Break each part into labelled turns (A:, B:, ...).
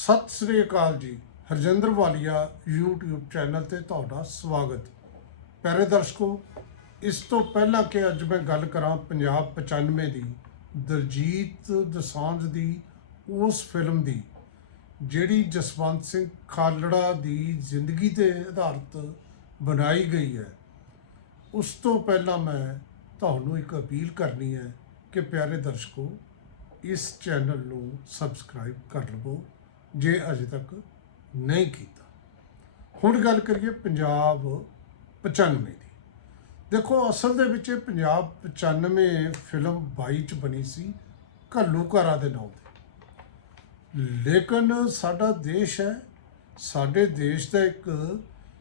A: ਸਤਿ ਸ੍ਰੀ ਅਕਾਲ ਜੀ। ਹਰਜਿੰਦਰ ਵਾਲੀਆ YouTube channel ਤੇ ਤੁਹਾਡਾ ਸਵਾਗਤ। ਪਿਆਰੇ ਦਰਸ਼ਕੋ, ਇਸ ਤੋਂ ਪਹਿਲਾਂ ਕਿ ਅੱਜ ਮੈਂ ਗੱਲ ਕਰਾਂ ਪੰਜਾਬ 95 ਦੀ, ਦਲਜੀਤ ਦਸਾਂਝ ਦੀ, ਉਸ ਫਿਲਮ ਦੀ, ਜਿਹੜੀ ਜਸਵੰਤ ਸਿੰਘ ਖਾਲੜਾ ਦੀ ਜ਼ਿੰਦਗੀ ਤੇ ਆਧਾਰਿਤ ਬਣਾਈ ਗਈ ਹੈ। ਉਸ ਤੋਂ ਪਹਿਲਾਂ ਮੈਂ ਤੁਹਾਨੂੰ ਇੱਕ ਅਪੀਲ ਕਰਨੀ ਹੈ ਕਿ ਪਿਆਰੇ ਦਰਸ਼ਕੋ, ਇਸ ਚੈਨਲ ਨੂੰ ਸਬਸਕ੍ਰਾਈਬ ਕਰ ਲਵੋ। ਜੇ ਅਜੇ ਤੱਕ ਨਹੀਂ ਕੀਤਾ। ਹੁਣ ਗੱਲ ਕਰੀਏ ਪੰਜਾਬ 95 ਦੀ। ਦੇਖੋ, ਅਸਲ ਦੇ ਵਿੱਚ ਇਹ ਪੰਜਾਬ 95 ਫਿਲਮ 22 ਚ ਬਣੀ ਸੀ, ਘੱਲੂ ਘੱਲੂਘਾਰਾ ਦੇ ਨਾਮ ਤੇ। ਲੇਕਿਨ ਸਾਡਾ ਦੇਸ਼ ਹੈ, ਸਾਡੇ ਦੇਸ਼ ਦਾ ਇੱਕ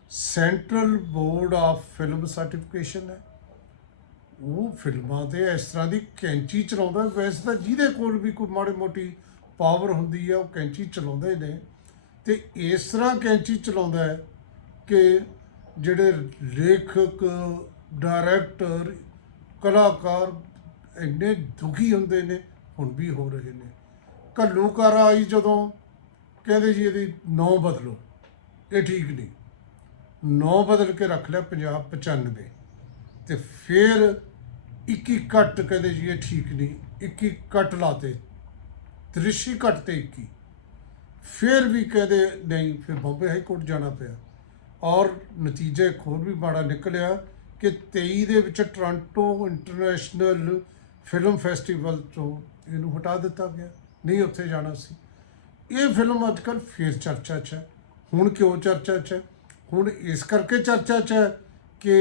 A: central board of film certification ਹੈ। ਉਹ ਫਿਲਮਾਂ ਤੇ ਇਸ ਤਰ੍ਹਾਂ ਦੀ ਕੈਂਚੀ ਚਲਾਉਂਦਾ ਵੈਸੇ ਤਾਂ ਜਿਹਦੇ ਕੋਲ ਵੀ ਕੋਈ ਮਾੜੀ ਮੋਟੀ ਪਾਵਰ ਹੁੰਦੀ ਹੈ ਉਹ ਕੈਂਚੀ ਚਲਾਉਂਦੇ ਨੇ। ਤੇ ਇਸ ਤਰ੍ਹਾਂ ਕੈਂਚੀ ਚਲਾਉਂਦਾ ਹੈ ਕਿ ਜਿਹੜੇ ਲੇਖਕ, ਡਾਇਰੈਕਟਰ, ਕਲਾਕਾਰ ਇੰਨੇ ਦੁਖੀ ਹੁੰਦੇ ਨੇ, ਹੁਣ ਵੀ ਹੋ ਰਹੇ ਨੇ। ਘੱਲੂਘਾਰਾ ਆਈ ਜਦੋਂ, ਕਹਿੰਦੇ ਜੀ ਇਹਦੀ ਨੌ ਬਦਲੋ। ਇਹ ਠੀਕ ਨਹੀਂ। ਨੌ ਬਦਲ ਕੇ ਰੱਖ ਲਿਆ ਪੰਜਾਬ 95 ਤੇ ਫਿਰ 21 ਕੱਟ ਕਹਿੰਦੇ ਜੀ ਇਹ ਠੀਕ ਨਹੀਂ। 21 ਕੱਟ ਲਾਤੇ ਦ੍ਰਿਸ਼ੀ ਕੱਟ ਤੇ 21 ਫਿਰ ਵੀ ਕਹਿੰਦੇ ਨਹੀਂ, ਫਿਰ ਬੰਬੇ ਹਾਈ ਕੋਰਟ ਜਾਣਾ ਪਿਆ। ਔਰ ਨਤੀਜਾ ਇੱਕ ਹੋਰ ਵੀ ਮਾੜਾ ਨਿਕਲਿਆ ਕਿ 23 ਦੇ ਵਿੱਚ ਟੋਰਾਂਟੋ ਇੰਟਰਨੈਸ਼ਨਲ ਫਿਲਮ ਫੈਸਟੀਵਲ ਤੋਂ ਇਹਨੂੰ ਹਟਾ ਦਿੱਤਾ ਗਿਆ। ਨਹੀਂ, ਉੱਥੇ ਜਾਣਾ ਸੀ। ਇਹ ਫਿਲਮ ਅੱਜ ਕੱਲ੍ਹ ਫੇਰ ਚਰਚਾ 'ਚ ਹੈ। ਹੁਣ ਕਿਉਂ ਚਰਚਾ 'ਚ ਹੈ? ਹੁਣ ਇਸ ਕਰਕੇ ਚਰਚਾ 'ਚ ਹੈ ਕਿ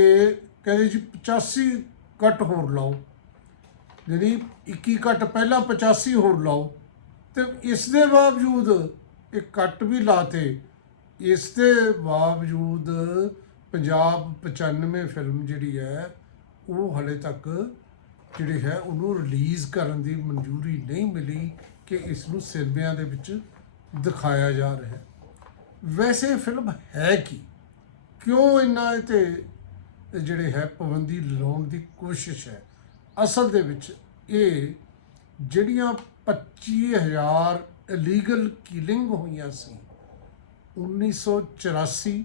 A: ਕਹਿੰਦੇ ਜੀ 85 ਘੱਟ ਹੋਰ ਲਾਓ। ਯਾਨੀ 21 ਘੱਟ ਪਹਿਲਾਂ 85 ਹੋਰ ਲਾਓ। ਤੇ ਇਸ ਦੇ ਬਾਵਜੂਦ ਇਹ ਕੱਟ ਵੀ ਲਾਤੇ। ਇਸ ਦੇ ਬਾਵਜੂਦ ਪੰਜਾਬ 95 ਫਿਲਮ ਜਿਹੜੀ ਹੈ, ਉਹ ਹਲੇ ਤੱਕ ਜਿਹੜੀ ਹੈ, ਉਹਨੂੰ ਰਿਲੀਜ਼ ਕਰਨ ਦੀ ਮਨਜ਼ੂਰੀ ਨਹੀਂ ਮਿਲੀ ਕਿ ਇਸ ਨੂੰ ਸਿਨੇਮਿਆਂ ਦੇ ਵਿੱਚ ਦਿਖਾਇਆ ਜਾ ਰਿਹਾ ਹੈ। ਵੈਸੇ ਫਿਲਮ ਹੈ ਕੀ? ਕਿਉਂ ਇੰਨਾ ਤੇ ਜਿਹੜੇ ਹੈ, ਪਾਬੰਦੀ ਲਾਉਣ ਦੀ ਕੋਸ਼ਿਸ਼ ਹੈ? ਅਸਲ ਦੇ ਵਿੱਚ ਇਹ ਜਿਹੜੀਆਂ 25000 ਇਲੀਗਲ ਕਿਲਿੰਗ ਹੋਈਆਂ ਸੀ। 1984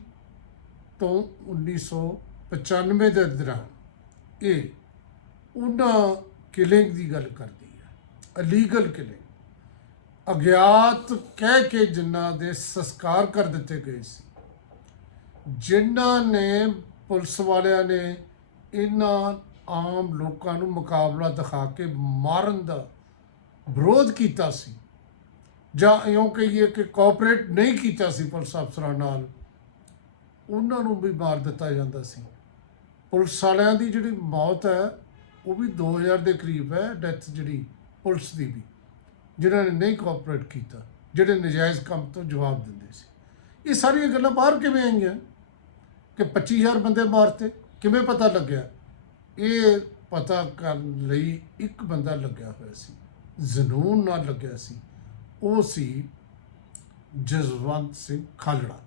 A: ਤੋਂ 1995 ਦੇ ਦੌਰਾਨ ਇਹ ਉਹਨਾਂ ਕਿਲਿੰਗ ਦੀ ਗੱਲ ਕਰਦੀ ਹੈ। ਇਲੀਗਲ ਕਿਲਿੰਗ ਅਗਿਆਤ ਕਹਿ ਕੇ ਜਿਨ੍ਹਾਂ ਦੇ ਸੰਸਕਾਰ ਕਰ ਦਿੱਤੇ ਗਏ ਸੀ। ਜਿਨ੍ਹਾਂ ਨੇ ਪੁਲਿਸ ਵਾਲਿਆਂ ਨੇ ਇਹਨਾਂ ਆਮ ਲੋਕਾਂ ਨੂੰ ਮੁਕਾਬਲਾ ਦਿਖਾ ਕੇ ਮਾਰਨ ਦਾ ਵਿਰੋਧ ਕੀਤਾ ਸੀ ਜਾਂ ਇਉਂ ਕਹੀਏ ਕਿ ਕੋਆਪਰੇਟ ਨਹੀਂ ਕੀਤਾ ਸੀ ਪੁਲਿਸ ਅਫਸਰਾਂ ਨਾਲ, ਉਹਨਾਂ ਨੂੰ ਵੀ ਮਾਰ ਦਿੱਤਾ ਜਾਂਦਾ ਸੀ। ਪੁਲਿਸ ਵਾਲਿਆਂ ਦੀ ਜਿਹੜੀ ਮੌਤ ਹੈ, ਉਹ ਵੀ 2000 ਦੇ ਕਰੀਬ ਹੈ ਡੈਥ ਜਿਹੜੀ ਪੁਲਿਸ ਦੀ ਵੀ, ਜਿਨ੍ਹਾਂ ਨੇ ਨਹੀਂ ਕੋਆਪਰੇਟ ਕੀਤਾ, ਜਿਹੜੇ ਨਜਾਇਜ਼ ਕੰਮ ਤੋਂ ਜਵਾਬ ਦਿੰਦੇ ਸੀ। ਇਹ ਸਾਰੀਆਂ ਗੱਲਾਂ ਬਾਹਰ ਕਿਵੇਂ ਆਈਆਂ? ਕਿ 25000 ਬੰਦੇ ਮਾਰਤੇ, ਕਿਵੇਂ ਪਤਾ ਲੱਗਿਆ? ਇਹ ਪਤਾ ਕਰਨ ਲਈ ਇੱਕ ਬੰਦਾ ਲੱਗਿਆ ਹੋਇਆ ਸੀ। ਜਨੂਨ ਨਾਲ ਲੱਗਿਆ ਸੀ, ਉਹ ਸੀ ਜਸਵੰਤ ਸਿੰਘ ਖਾਲੜਾ।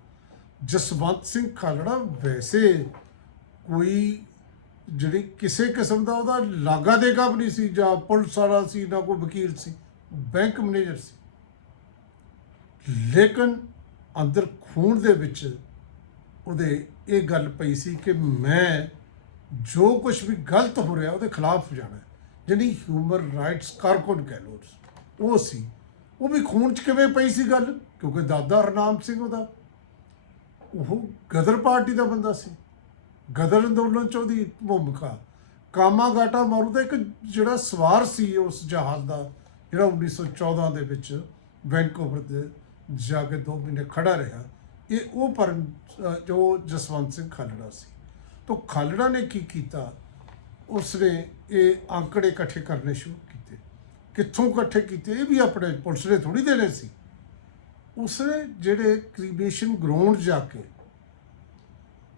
A: ਜਸਵੰਤ ਸਿੰਘ ਖਾਲੜਾ ਵੈਸੇ ਕੋਈ ਜਿਹੜੀ ਕਿਸੇ ਕਿਸਮ ਦਾ ਉਹਦਾ ਲਾਗਾ ਦੇਗਾ ਵੀ ਨਹੀਂ ਸੀ, ਜਾਂ ਪੁਲਿਸ ਵਾਲਾ ਸੀ, ਨਾ ਕੋਈ ਵਕੀਲ ਸੀ, ਬੈਂਕ ਮੈਨੇਜਰ ਸੀ। ਲੇਕਿਨ ਅੰਦਰ ਖੂਨ ਦੇ ਵਿੱਚ ਉਹਦੇ ਇਹ ਗੱਲ ਪਈ ਸੀ ਕਿ ਮੈਂ ਜੋ ਕੁਝ ਵੀ ਗਲਤ ਹੋ ਰਿਹਾ, ਉਹਦੇ ਖਿਲਾਫ ਜਾਣਾ ਜਿਹੜੀ ਹਿਊਮਨ ਰਾਈਟਸ ਕਾਰਕੁਨ ਕਹਿ ਲਓ ਉਹ ਸੀ। ਉਹ ਵੀ ਖੂਨ ਚ ਕਿਵੇਂ ਪਈ ਸੀ ਗੱਲ? ਕਿਉਂਕਿ ਦਾਦਾ ਹਰਨਾਮ ਸਿੰਘ ਉਹਦਾ ਉਹ ਗਦਰ ਪਾਰਟੀ ਦਾ ਬੰਦਾ ਸੀ। ਗਦਰ ਅੰਦੋਲਨ ਚ ਉਹਦੀ ਭੂਮਿਕਾ। ਕਾਮਾ ਗਾਟਾ ਮਾਰੂ ਦਾ ਇੱਕ ਜਿਹੜਾ ਸਵਾਰ ਸੀ ਉਸ ਜਹਾਜ਼ ਦਾ ਜਿਹੜਾ 1914 ਦੇ ਵਿੱਚ ਵੈਂਕੂਵਰ 'ਤੇ ਜਾ ਕੇ 2 ਮਹੀਨੇ ਖੜਾ ਰਿਹਾ ਇਹ ਉਹ ਪਰ ਅ, ਜੋ ਜਸਵੰਤ ਸਿੰਘ ਖਾਲੜਾ ਸੀ। ਤੋਂ ਖਾਲੜਾ ਨੇ ਕੀ ਕੀਤਾ? ਉਸਨੇ ਇਹ ਅੰਕੜੇ ਇਕੱਠੇ ਕਰਨੇ ਸ਼ੁਰੂ ਕੀਤੇ। ਕਿੱਥੋਂ ਇਕੱਠੇ ਕੀਤੇ? ਇਹ ਵੀ ਆਪਣੇ ਪੁਲਿਸ ਨੇ ਥੋੜੀ ਦੇਣੇ ਸੀ। ਉਸਨੇ ਜਿਹੜੇ ਕ੍ਰੀਮੇਸ਼ਨ ਗਰਾਊਂਡ ਜਾ ਕੇ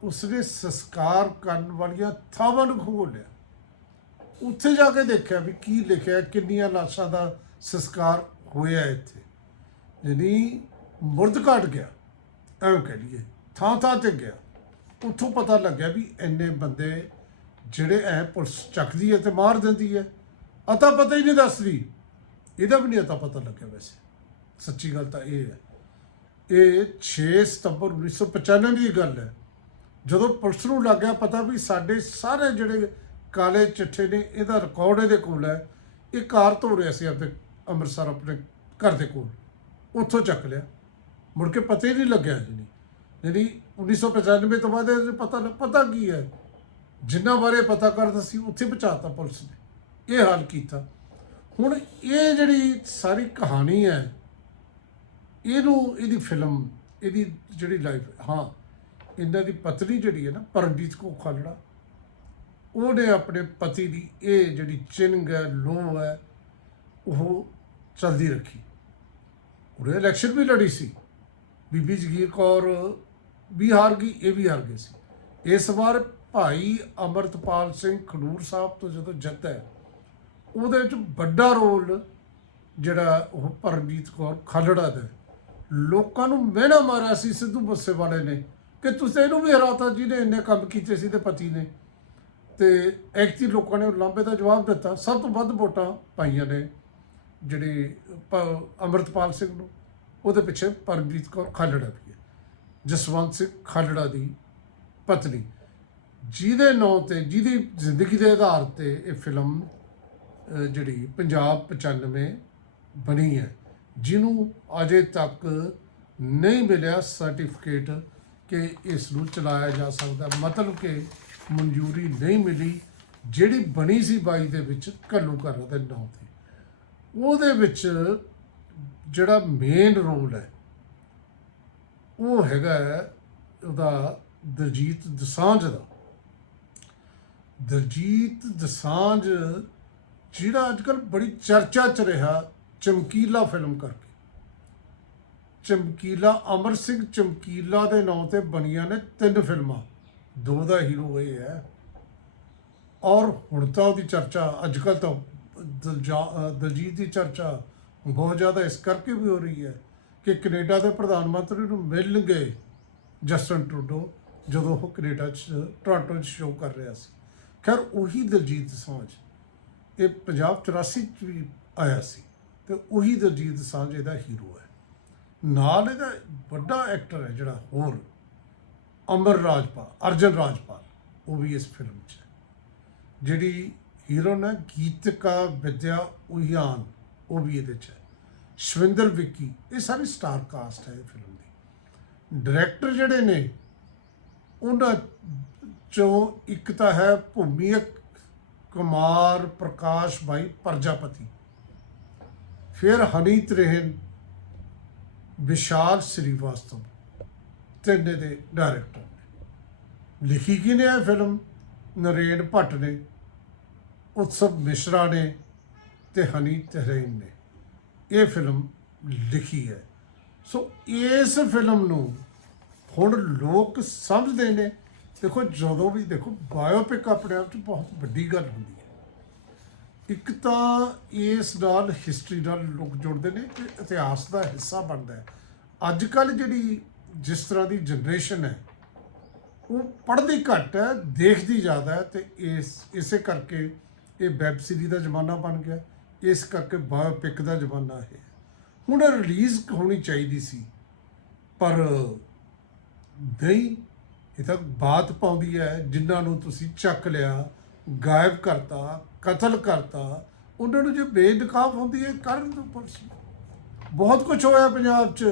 A: ਉਸਨੇ ਸੰਸਕਾਰ ਕਰਨ ਵਾਲੀਆਂ ਥਾਵਾਂ ਨੂੰ ਖੋਲਿਆ ਉੱਥੇ ਜਾ ਕੇ ਦੇਖਿਆ ਵੀ ਕੀ ਲਿਖਿਆ ਕਿੰਨੀਆਂ ਲਾਸ਼ਾਂ ਦਾ ਸੰਸਕਾਰ ਹੋਇਆ ਇੱਥੇ। ਯਾਨੀ ਮੁਰਦ ਘਟ ਗਿਆ ਐਵੇਂ ਕਹਿ ਲਈਏ ਥਾਂ ਥਾਂ ਤੇ ਗਿਆ। ਉੱਥੋਂ ਪਤਾ ਲੱਗਿਆ ਵੀ ਇੰਨੇ ਬੰਦੇ ਜਿਹੜੇ ਐ ਪੁਲਿਸ ਚੱਕਦੀ ਹੈ ਤੇ ਮਾਰ ਦਿੰਦੀ ਹੈ ਅਤਾ ਪਤਾ ਹੀ ਨਹੀਂ ਦੱਸਦੀ। ਇਹਦਾ ਵੀ ਨਹੀਂ ਅਤਾ ਪਤਾ ਲੱਗਿਆ ਵੈਸੇ। ਸੱਚੀ ਗੱਲ ਤਾਂ ਇਹ ਹੈ ਇਹ 6 ਸਤੰਬਰ 1995 ਦੀ ਗੱਲ ਹੈ ਜਦੋਂ ਪੁਲਿਸ ਨੂੰ ਲੱਗਿਆ ਪਤਾ ਵੀ ਸਾਡੇ ਸਾਰੇ ਜਿਹੜੇ ਕਾਲੇ ਚਿੱਠੇ ਨੇ, ਇਹਦਾ ਰਿਕਾਰਡ ਇਹਦੇ ਕੋਲ ਹੈ ਇਹ ਕਾਰ ਧੋ ਰਿਹਾ ਸੀ ਆਪਣੇ ਅੰਮ੍ਰਿਤਸਰ ਆਪਣੇ ਘਰ ਦੇ ਕੋਲ। ਉੱਥੋਂ ਚੱਕ ਲਿਆ। ਮੁੜ ਕੇ ਪਤਾ ਹੀ ਨਹੀਂ ਲੱਗਿਆ ਜੀ ਯਾਨੀ 1995 ਤੋਂ ਬਾਅਦ ਇਹ ਪਤਾ ਪਤਾ ਕੀ ਹੈ ਜਿੰਨਾ ਬਾਰੇ ਪਤਾ ਕਰਦਾ ਸੀ, ਉੱਥੇ ਪਹੁੰਚਾਤਾ ਪੁਲਿਸ ਨੇ। ਇਹ ਹਾਲ ਕੀਤਾ। ਹੁਣ ਇਹ ਜਿਹੜੀ ਸਾਰੀ ਕਹਾਣੀ ਹੈ, ਇਹਨੂੰ, ਇਹਦੀ ਫਿਲਮ ਇਹਦੀ ਜਿਹੜੀ ਲਾਈਫ ਹਾਂ, ਇਹਨਾਂ ਦੀ ਪਤਨੀ ਜਿਹੜੀ ਹੈ ਨਾ, ਪਰਮਜੀਤ ਕੋ ਖਾਲੜਾ ਉਹਨੇ ਆਪਣੇ ਪਤੀ ਦੀ ਇਹ ਜਿਹੜੀ ਚਿੰਗ ਹੈ ਲੋਹ ਹੈ, ਉਹ ਚਲਦੀ ਰੱਖੀ। ਉਹਨੇ ਇਲੈਕਸ਼ਨ ਵੀ ਲੜੀ ਸੀ। ਬੀਬੀ ਜਗੀਰ ਕੌਰ, ਵੀ ਹਾਰ ਗਈ, ਇਹ ਵੀ ਹਾਰ ਗਏ ਸੀ। ਇਸ ਵਾਰ ਭਾਈ ਅਮਰਤਪਾਲ ਸਿੰਘ ਖਡੂਰ ਸਾਹਿਬ ਤੋਂ ਜਦੋਂ ਜਿੱਤ ਹੈ, ਉਹਦੇ ਵਿੱਚ ਵੱਡਾ ਰੋਲ ਜਿਹੜਾ ਉਹ ਪਰਮਜੀਤ ਕੌਰ ਖਾਲੜਾ ਦਾ ਲੋਕਾਂ ਨੂੰ ਮਿਹਣਾ ਮਾਰਿਆ ਸੀ ਸਿੱਧੂ ਮੂਸੇਵਾਲੇ ਨੇ ਕਿ ਤੁਸੀਂ ਇਹਨੂੰ ਵੀ ਹਰਾਤਾ, ਜਿਹਨੇ ਇੰਨੇ ਕੰਮ ਕੀਤੇ ਸੀ ਤੇ ਪਤੀ ਨੇ। ਤੇ ਐਕਟੀ ਲੋਕਾਂ ਨੇ ਲਾਂਬੇ ਦਾ ਜਵਾਬ ਦਿੱਤਾ। ਸਭ ਤੋਂ ਵੱਧ ਵੋਟਾਂ ਪਾਈਆਂ ਨੇ ਜਿਹੜੀ ਪ- ਅੰਮ੍ਰਿਤਪਾਲ ਸਿੰਘ ਨੂੰ, ਉਹਦੇ ਪਿੱਛੇ ਪਰਮਜੀਤ ਕੌਰ ਖਾਲੜਾ ਵੀ ਹੈ। ਜਸਵੰਤ ਸਿੰਘ ਖਾਲੜਾ ਦੀ ਪਤਨੀ। ਜਿਹਦੇ ਨਾਂ ਤੇ, ਜਿਹਦੀ ਜ਼ਿੰਦਗੀ ਦੇ ਆਧਾਰ ਤੇ ਇਹ ਫਿਲਮ ਜਿਹੜੀ ਪੰਜਾਬ 95 ਬਣੀ ਹੈ, ਜਿਹਨੂੰ ਅਜੇ ਤੱਕ ਨਹੀਂ ਮਿਲਿਆ ਸਰਟੀਫਿਕੇਟ ਕਿ ਇਸ ਨੂੰ ਚਲਾਇਆ ਜਾ ਸਕਦਾ। ਮਤਲਬ ਕਿ ਮਨਜ਼ੂਰੀ ਨਹੀਂ ਮਿਲੀ, ਜਿਹੜੀ ਬਣੀ ਸੀ 22 ਦੇ ਵਿੱਚ ਘੱਲੂਘਾਰਾ ਦੇ ਨਾਂ ਤੇ। ਉਹਦੇ ਵਿੱਚ ਜਿਹੜਾ ਮੇਨ ਰੋਲ ਹੈ, ਉਹ ਹੈਗਾ ਹੈ ਉਹਦਾ ਦਲਜੀਤ ਦਸਾਂਝ ਦਾ। ਦਲਜੀਤ ਦਸਾਂਝ, ਜਿਹੜਾ ਅੱਜ ਕੱਲ੍ਹ ਬੜੀ ਚਰਚਾ ਚ ਰਿਹਾ, ਚਮਕੀਲਾ ਫਿਲਮ ਕਰਕੇ। ਚਮਕੀਲਾ, ਅਮਰ ਸਿੰਘ ਚਮਕੀਲਾ ਦੇ ਨਾਂ ਤੇ ਬਣੀਆਂ ਨੇ ਤਿੰਨ ਫਿਲਮਾਂ। ਦੋ ਦਾ ਹੀਰੋ ਇਹ ਹੈ। ਔਰ ਹੁਣ ਤਾਂ ਉਹਦੀ ਚਰਚਾ ਅੱਜ ਕੱਲ੍ਹ ਤਾਂ ਦਲਜਾ- ਅਹ ਦਲਜੀਤ ਦੀ ਚਰਚਾ ਬਹੁਤ ਜ਼ਿਆਦਾ ਇਸ ਕਰਕੇ ਵੀ ਹੋ ਰਹੀ ਹੈ ਕਿ ਕੈਨੇਡਾ ਦੇ ਪ੍ਰਧਾਨ ਮੰਤਰੀ ਨੂੰ ਮਿਲਣ ਗਏ ਜਸਟਨ ਟਰੂਡੋ ਜਦੋਂ ਉਹ ਕੈਨੇਡਾ 'ਚ, ਟੋਰਾਂਟੋ 'ਚ ਸ਼ੋਅ ਕਰ ਰਿਹਾ ਸੀ। ਖੈਰ, ਉਹੀ ਦਲਜੀਤ ਸਾਂਝ, ਇਹ ਪੰਜਾਬ 84 ਚ ਵੀ ਆਇਆ ਸੀ ਤੇ ਉਹੀ ਦਲਜੀਤ ਸਾਂਝ ਇਹਦਾ ਹੀਰੋ ਹੈ। ਨਾਲ ਇਹਦਾ ਵੱਡਾ ਐਕਟਰ ਹੈ ਜਿਹੜਾ ਹੋਰ, ਅਮਰ ਰਾਜਪਾਲ, ਅਰਜਨ ਰਾਜਪਾਲ, ਉਹ ਵੀ ਇਸ ਫਿਲਮ 'ਚ ਹੈ। ਜਿਹੜੀ ਹੀਰੋਨ ਹੈ, ਗੀਤਕਾ ਵਿਦਿਆ ਉਹੀਆਨ, ਉਹ ਵੀ ਇਹਦੇ 'ਚ ਹੈ। ਸ਼ਵਿੰਦਰ ਵਿੱਕੀ, ਇਹ ਸਾਰੀ ਸਟਾਰ ਕਾਸਟ ਹੈ ਇਹ ਫਿਲਮ ਦੀ। ਡਾਇਰੈਕਟਰ ਜਿਹੜੇ ਨੇ, ਉਹਨਾਂ ਚੋਂ ਇੱਕ ਤਾਂ ਹੈ ਭੂਮੀਕ ਕੁਮਾਰ ਪ੍ਰਕਾਸ਼ ਭਾਈ ਪ੍ਰਜਾਪਤੀ। ਫਿਰ ਹਨੀਤ ਰਹਿਨ, ਵਿਸ਼ਾਲ ਸ੍ਰੀਵਾਸਤਵ, ਤਿੰਨੇ ਦੇ ਡਾਇਰੈਕਟਰ ਨੇ। ਲਿਖੀ ਕਿਨੇ ਹੈ ਫਿਲਮ ਨਰੇਨ ਭੱਟ ਨੇ, ਉਤਸਵ ਮਿਸ਼ਰਾ ਨੇ ਤੇ ਹਨੀ ਰਹਿਨ ਨੇ। ਇਹ ਫਿਲਮ ਲਿਖੀ ਹੈ। ਸੋ ਇਸ ਫਿਲਮ ਨੂੰ ਹੁਣ ਲੋਕ ਸਮਝਦੇ ਨੇ ਦੇਖੋ ਜਦੋਂ ਵੀ, ਦੇਖੋ ਬਾਇਓਪਿਕ ਆਪਣੇ ਆਪ 'ਚ ਬਹੁਤ ਵੱਡੀ ਗੱਲ ਹੁੰਦੀ ਹੈ। ਇੱਕ ਤਾਂ ਇਸ ਨਾਲ ਹਿਸਟਰੀ ਨਾਲ ਲੋਕ ਜੁੜਦੇ ਨੇ ਕਿ ਇਤਿਹਾਸ ਦਾ ਹਿੱਸਾ ਬਣਦਾ ਹੈ। ਅੱਜ ਕੱਲ ਜਿਹੜੀ ਜਿਸ ਤਰ੍ਹਾਂ ਦੀ ਜਨਰੇਸ਼ਨ ਹੈ, ਉਹ ਪੜ੍ਹਦੀ ਘੱਟ ਹੈ, ਦੇਖਦੀ ਜ਼ਿਆਦਾ ਹੈ ਤੇ ਇਸ, ਇਸੇ ਕਰਕੇ ਇਹ ਵੈਬ ਸੀਰੀਜ਼ ਦਾ ਜ਼ਮਾਨਾ ਬਣ ਗਿਆ ਇਸ ਕਰਕੇ ਬਾਇਓਪਿਕ ਦਾ ਜ਼ਮਾਨਾ ਹੈ। ਹੁਣ ਰਿਲੀਜ਼ ਹੋਣੀ ਚਾਹੀਦੀ ਸੀ, ਪਰ ਨਹੀਂ ਇਹ ਤਾਂ ਬਾਤ ਪਾਉਂਦੀ ਹੈ, ਜਿਨ੍ਹਾਂ ਨੂੰ ਤੁਸੀਂ ਚੱਕ ਲਿਆ, ਗਾਇਬ ਕਰਤਾ, ਕਤਲ ਕਰਤਾ, ਉਹਨਾਂ ਨੂੰ ਜੇ ਬੇਨਕਾਬ ਹੁੰਦੀ ਹੈ, ਕਰਨ ਤੋਂ ਪੁਲਿਸ ਬਹੁਤ ਕੁਝ ਹੋਇਆ ਪੰਜਾਬ 'ਚ।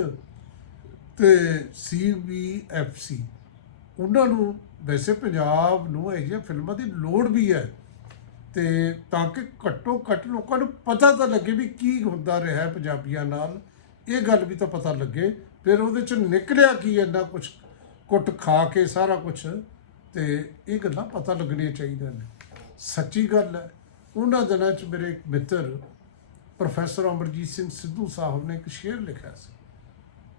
A: ਤੇ ਸੀਬੀਐਫਸੀ ਉਹਨਾਂ ਨੂੰ ਵੈਸੇ ਪੰਜਾਬ ਨੂੰ ਇਹ ਜਿਹੀਆਂ ਫਿਲਮਾਂ ਦੀ ਲੋੜ ਵੀ ਹੈ। ਤੇ ਤਾਂ ਕਿ ਘੱਟੋ ਘੱਟ ਲੋਕਾਂ ਨੂੰ ਪਤਾ ਤਾਂ ਲੱਗੇ ਵੀ ਕੀ ਹੁੰਦਾ ਰਿਹਾ ਪੰਜਾਬੀਆਂ ਨਾਲ। ਇਹ ਗੱਲ ਵੀ ਤਾਂ ਪਤਾ ਲੱਗੇ, ਫਿਰ ਉਹਦੇ ਚ ਨਿਕਲਿਆ ਕੀ ਇੰਨਾ ਕੁਝ ਕੁੱਟ ਖਾ ਕੇ ਸਾਰਾ ਕੁਝ ਤੇ ਇਹ ਗੱਲਾਂ ਪਤਾ ਲੱਗਣੀਆਂ ਚਾਹੀਦੀਆਂ ਨੇ। ਸੱਚੀ ਗੱਲ ਹੈ, ਉਹਨਾਂ ਦਿਨਾਂ ਚ ਮੇਰੇ ਇੱਕ ਮਿੱਤਰ ਪ੍ਰੋਫੈਸਰ ਅਮਰਜੀਤ ਸਿੰਘ ਸਿੱਧੂ ਸਾਹਿਬ ਨੇ ਇੱਕ ਸ਼ੇਰ ਲਿਖਿਆ ਸੀ।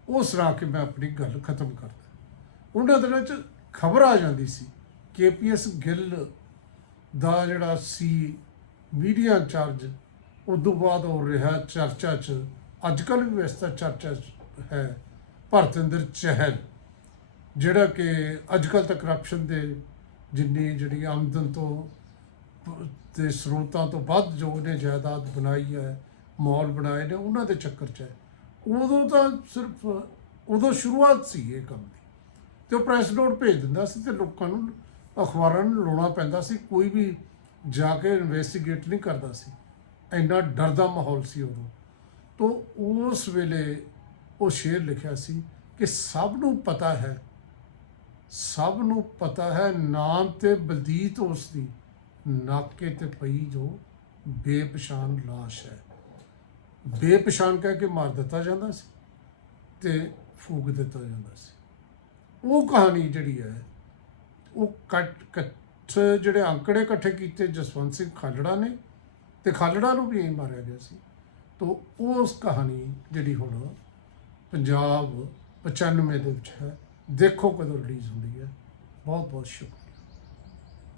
A: ਉਹ ਸੁਣਾ ਕੇ ਮੈਂ ਆਪਣੀ ਗੱਲ ਖਤਮ ਕਰਦਾ। ਉਹਨਾਂ ਦਿਨਾਂ ਚ ਖਬਰ ਆ ਜਾਂਦੀ ਸੀ, ਕੇਪੀਐਸ ਗਿੱਲ ਦਾ ਜਿਹੜਾ ਸੀ ਮੀਡੀਆ ਇੰਚਾਰਜ ਉਦੋਂ ਬਾਅਦ ਹੋ ਰਿਹਾ ਚਰਚਾ 'ਚ। ਅੱਜ ਕੱਲ੍ਹ ਵੀ ਵੈਸੇ ਤਾਂ ਚਰਚਾ 'ਚ ਹੈ, ਭਰਤਿੰਦਰ ਚਹਿਲ। ਜਿਹੜਾ ਕਿ ਅੱਜ ਕੱਲ੍ਹ ਤਾਂ ਕਰਪਸ਼ਨ ਦੇ ਜਿੰਨੀ ਜਿਹੜੀ ਆਮਦਨ ਤੋਂ ਪ- ਤੇ ਸਰੋਤਾਂ ਤੋਂ ਵੱਧ ਜੋ ਉਹਨੇ ਜਾਇਦਾਦ ਬਣਾਈ ਹੈ, ਮਾਲ ਬਣਾਏ ਨੇ, ਉਹਨਾਂ ਦੇ ਚੱਕਰ 'ਚ ਹੈ। ਉਦੋਂ ਤਾਂ ਸਿਰਫ ਉਦੋਂ ਸ਼ੁਰੂਆਤ ਸੀ ਇਹ ਕੰਮ ਦੀ। ਤੇ ਉਹ ਪ੍ਰੈਸ ਨੋਟ ਭੇਜ ਦਿੰਦਾ ਸੀ ਤੇ ਲੋਕਾਂ ਨੂੰ ਅਖਬਾਰਾਂ ਨੂੰ ਲਾਉਣਾ ਪੈਂਦਾ ਸੀ, ਕੋਈ ਵੀ ਜਾ ਕੇ ਇਨਵੈਸਟੀਗੇਟ ਨਹੀਂ ਕਰਦਾ ਸੀ। ਇੰਨਾ ਡਰ ਦਾ ਮਾਹੌਲ ਸੀ ਉਦੋਂ। ਤੋਂ ਉਸ ਵੇਲੇ ਉਹ ਸ਼ੇਰ ਲਿਖਿਆ ਸੀ ਕਿ ਸਭ ਨੂੰ ਪਤਾ ਹੈ ਸਭ ਨੂੰ ਪਤਾ ਹੈ ਨਾਮ ਤੇ ਬਲਦੀਤ ਉਸ ਦੀ ਨਾਕੇ ਤੇ ਪਈ ਜੋ ਬੇਪਛਾਨ ਲਾਸ਼ ਹੈ। ਬੇਪਛਾਨ ਕਹਿ ਕੇ ਮਾਰ ਦਿੱਤਾ ਜਾਂਦਾ ਸੀ ਤੇ ਫੂਕ ਦਿੱਤਾ ਜਾਂਦਾ ਸੀ। ਉਹ ਕਹਾਣੀ ਜਿਹੜੀ ਹੈ, ਉਹ ਕੱਟ ਕੱਟ ਜਿਹੜੇ ਅੰਕੜੇ ਇਕੱਠੇ ਕੀਤੇ ਜਸਵੰਤ ਸਿੰਘ ਖਾਲੜਾ ਨੇ ਤੇ ਖਾਲੜਾ ਨੂੰ ਵੀ ਇਹ ਮਾਰਿਆ ਗਿਆ ਸੀ। ਤੋਂ ਉਸ ਕਹਾਣੀ ਜਿਹੜੀ ਹੁਣ ਪੰਜਾਬ 95 ਦੇ ਵਿੱਚ ਹੈ ਦੇਖੋ ਕਦੋਂ ਰਿਲੀਜ਼ ਹੁੰਦੀ ਹੈ। ਬਹੁਤ ਬਹੁਤ ਸ਼ੁਕਰੀਆ।